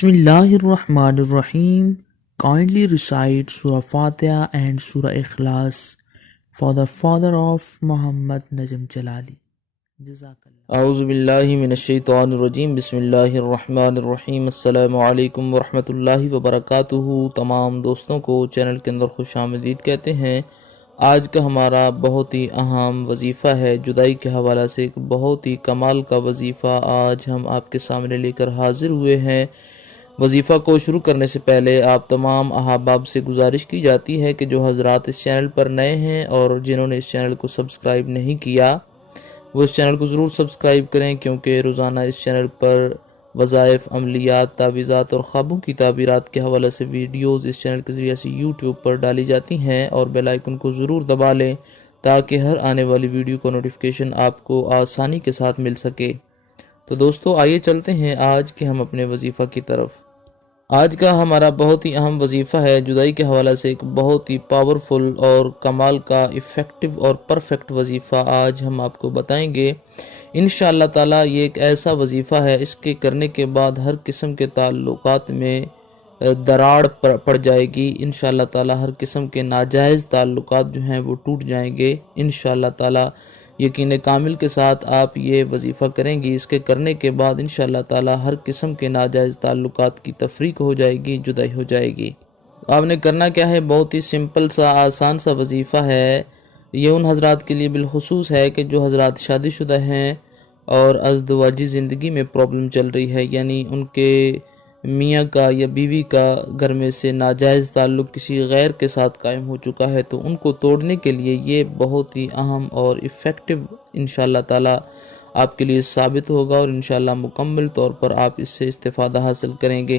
Bismillahirrahmanirrahim. Kindly recite Surah Fatiha and Surah Ikhlas for the father of Muhammad Najm Jalali. Jazakallah. اعوذ باللہ من الشیطان الرجیم بسم اللہ الرحمن الرحیم السلام علیکم ورحمۃ اللہ وبرکاتہ۔ تمام دوستوں کو چینل کے اندر خوش آمدید کہتے ہیں۔ آج کا ہمارا بہت ہی اہم وظیفہ ہے، جدائی کے حوالہ سے ایک بہت ہی کمال کا وظیفہ آج ہم آپ کے سامنے لے کر حاضر ہوئے ہیں۔ وظیفہ کو شروع کرنے سے پہلے آپ تمام احباب سے گزارش کی جاتی ہے کہ جو حضرات اس چینل پر نئے ہیں اور جنہوں نے اس چینل کو سبسکرائب نہیں کیا وہ اس چینل کو ضرور سبسکرائب کریں، کیونکہ روزانہ اس چینل پر وظائف، عملیات، تعویذات اور خوابوں کی تعبیرات کے حوالے سے ویڈیوز اس چینل کے ذریعے سے یوٹیوب پر ڈالی جاتی ہیں، اور بیل آئیکن کو ضرور دبا لیں تاکہ ہر آنے والی ویڈیو کا نوٹیفیکیشن آپ کو آسانی کے ساتھ مل سکے۔ تو دوستو آئیے چلتے ہیں آج کے ہم اپنے وظیفہ کی طرف۔ آج کا ہمارا بہت ہی اہم وظیفہ ہے، جدائی کے حوالے سے ایک بہت ہی پاورفل اور کمال کا افیکٹو اور پرفیکٹ وظیفہ آج ہم آپ کو بتائیں گے۔ انشاءاللہ تعالی یہ ایک ایسا وظیفہ ہے، اس کے کرنے کے بعد ہر قسم کے تعلقات میں دراڑ پڑ جائے گی۔ انشاءاللہ تعالی ہر قسم کے ناجائز تعلقات جو ہیں وہ ٹوٹ جائیں گے۔ انشاءاللہ تعالی یقین کامل کے ساتھ آپ یہ وظیفہ کریں گی، اس کے کرنے کے بعد انشاءاللہ تعالی ہر قسم کے ناجائز تعلقات کی تفریق ہو جائے گی، جدائی ہو جائے گی۔ آپ نے کرنا کیا ہے، بہت ہی سمپل سا آسان سا وظیفہ ہے۔ یہ ان حضرات کے لیے بالخصوص ہے کہ جو حضرات شادی شدہ ہیں اور ازدواجی زندگی میں پرابلم چل رہی ہے، یعنی ان کے میاں کا یا بیوی کا گھر میں سے ناجائز تعلق کسی غیر کے ساتھ قائم ہو چکا ہے، تو ان کو توڑنے کے لیے یہ بہت ہی اہم اور افیکٹو انشاءاللہ تعالی آپ کے لیے ثابت ہوگا، اور انشاءاللہ مکمل طور پر آپ اس سے استفادہ حاصل کریں گے۔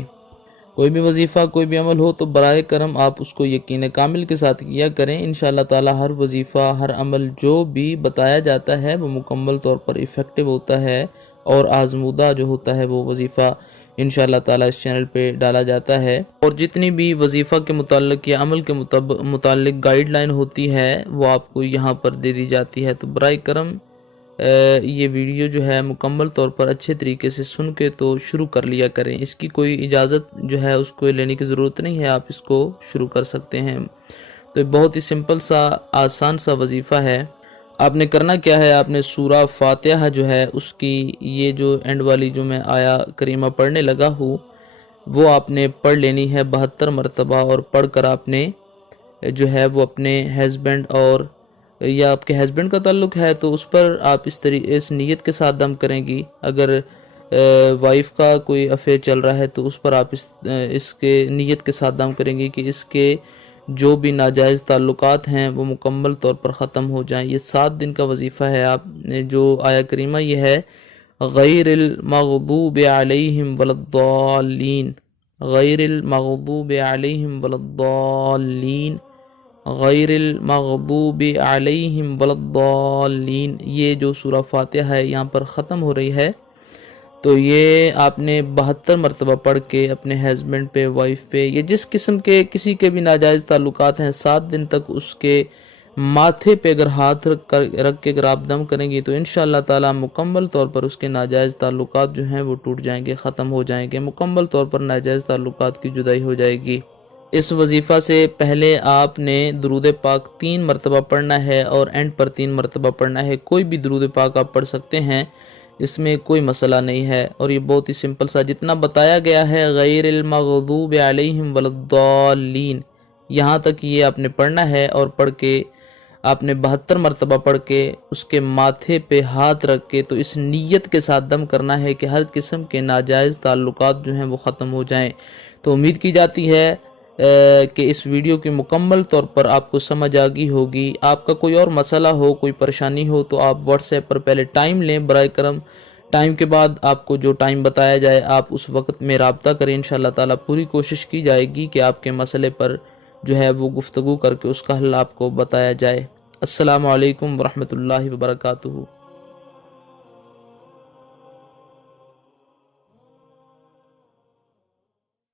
کوئی بھی وظیفہ، کوئی بھی عمل ہو تو برائے کرم آپ اس کو یقین کامل کے ساتھ کیا کریں۔ انشاءاللہ تعالی ہر وظیفہ، ہر عمل جو بھی بتایا جاتا ہے وہ مکمل طور پر افیکٹو ہوتا ہے، اور آزمودہ جو ہوتا ہے وہ وظیفہ انشاءاللہ تعالی اس چینل پہ ڈالا جاتا ہے، اور جتنی بھی وظیفہ کے متعلق یا عمل کے متعلق گائیڈ لائن ہوتی ہے وہ آپ کو یہاں پر دے دی جاتی ہے۔ تو برائے کرم یہ ویڈیو جو ہے مکمل طور پر اچھے طریقے سے سن کے تو شروع کر لیا کریں۔ اس کی کوئی اجازت جو ہے اس کو لینے کی ضرورت نہیں ہے، آپ اس کو شروع کر سکتے ہیں۔ تو یہ بہت ہی سمپل سا آسان سا وظیفہ ہے۔ آپ نے کرنا کیا ہے، آپ نے سورہ فاتحہ جو ہے اس کی یہ جو اینڈ والی جو میں آیا کریمہ پڑھنے لگا ہوں وہ آپ نے پڑھ لینی ہے 72 مرتبہ، اور پڑھ کر آپ نے جو ہے وہ اپنے ہسبینڈ اور یا آپ کے ہسبینڈ کا تعلق ہے تو اس پر آپ اس نیت کے ساتھ دم کریں گی۔ اگر وائف کا کوئی افیئر چل رہا ہے تو اس پر آپ اس کے نیت کے ساتھ دم کریں گی کہ اس کے جو بھی ناجائز تعلقات ہیں وہ مکمل طور پر ختم ہو جائیں۔ یہ 7 دن کا وظیفہ ہے۔ آپ نے جو آیا کریمہ یہ ہے، غیر المغضوب علیہم ولا الضالین، غیر المغضوب علیہم ولا الضالین، غیر المغضوب علیہم ولا الضالین، یہ جو سورہ فاتحہ ہے یہاں پر ختم ہو رہی ہے۔ تو یہ آپ نے 72 مرتبہ پڑھ کے اپنے ہسبینڈ پہ، وائف پہ، یا جس قسم کے کسی کے بھی ناجائز تعلقات ہیں 7 دن تک اس کے ماتھے پہ اگر ہاتھ رکھ کے اگر آپ دم کریں گے تو انشاءاللہ تعالی مکمل طور پر اس کے ناجائز تعلقات جو ہیں وہ ٹوٹ جائیں گے، ختم ہو جائیں گے، مکمل طور پر ناجائز تعلقات کی جدائی ہو جائے گی۔ اس وظیفہ سے پہلے آپ نے درود پاک 3 مرتبہ پڑھنا ہے، اور اینڈ پر 3 مرتبہ پڑھنا ہے۔ کوئی بھی درود پاک آپ پڑھ سکتے ہیں، اس میں کوئی مسئلہ نہیں ہے، اور یہ بہت ہی سمپل سا جتنا بتایا گیا ہے، غیر المغضوب علیہم ولا الضالین، یہاں تک یہ آپ نے پڑھنا ہے، اور پڑھ کے آپ نے 72 مرتبہ پڑھ کے اس کے ماتھے پہ ہاتھ رکھ کے تو اس نیت کے ساتھ دم کرنا ہے کہ ہر قسم کے ناجائز تعلقات جو ہیں وہ ختم ہو جائیں۔ تو امید کی جاتی ہے کہ اس ویڈیو کی مکمل طور پر آپ کو سمجھ آ گئی ہوگی۔ آپ کا کوئی اور مسئلہ ہو، کوئی پریشانی ہو تو آپ واٹس ایپ پر پہلے ٹائم لیں برائے کرم، ٹائم کے بعد آپ کو جو ٹائم بتایا جائے آپ اس وقت میں رابطہ کریں۔ انشاءاللہ تعالی پوری کوشش کی جائے گی کہ آپ کے مسئلے پر جو ہے وہ گفتگو کر کے اس کا حل آپ کو بتایا جائے۔ السلام علیکم ورحمۃ اللہ وبرکاتہ۔